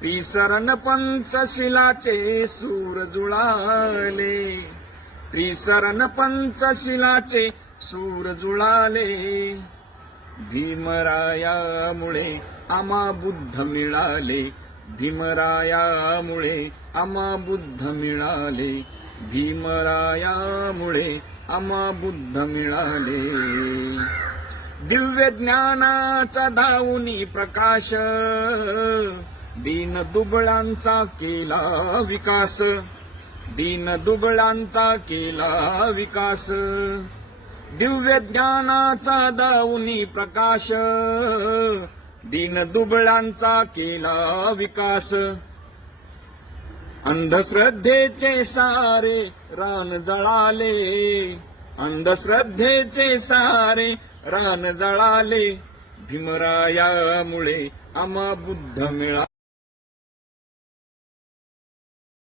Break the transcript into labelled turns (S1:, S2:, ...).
S1: त्रिसरण पंचशिलाचे सूर जुळाले. त्रिसरण पंचशिलाचे सूर जुळाले. भीमरायामुळे आमा बुद्ध मिळाले. भीमरायामुळे आमा बुद्ध मिळाले. भीमरायामुळे आमा बुद्ध मिळाले. दिव्य ज्ञानाचा धावनी प्रकाश. दीन दुबळांचा केला विकास. दीन दुबळांचा केला विकास. दिव्य ज्ञानाचा दाऊनी प्रकाश. दीन दुबळांचा केला विकास. अंधश्रद्धेचे सारे रान जळाले. अंधश्रद्धेचे सारे रान जळाले. भीमरायामुळे आमा बुद्ध मिळा